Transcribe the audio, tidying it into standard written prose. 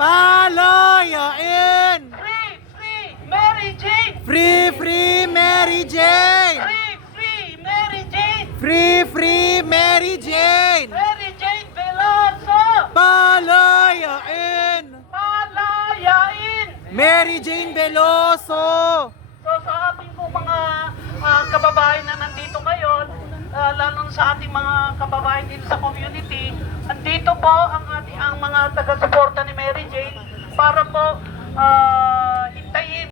Palayain! Free, free, Mary Jane! Free, free, Mary Jane! Free, free, Mary Jane! Free, free, Mary Jane! Mary Jane Veloso! Palayain! Palayain! Mary Jane Veloso! So sa ating po mga kababayan na nandito ngayon, lalo sa ating mga kababayan dito sa community, andito po ang mga taga-suporta ni Mary Jane para po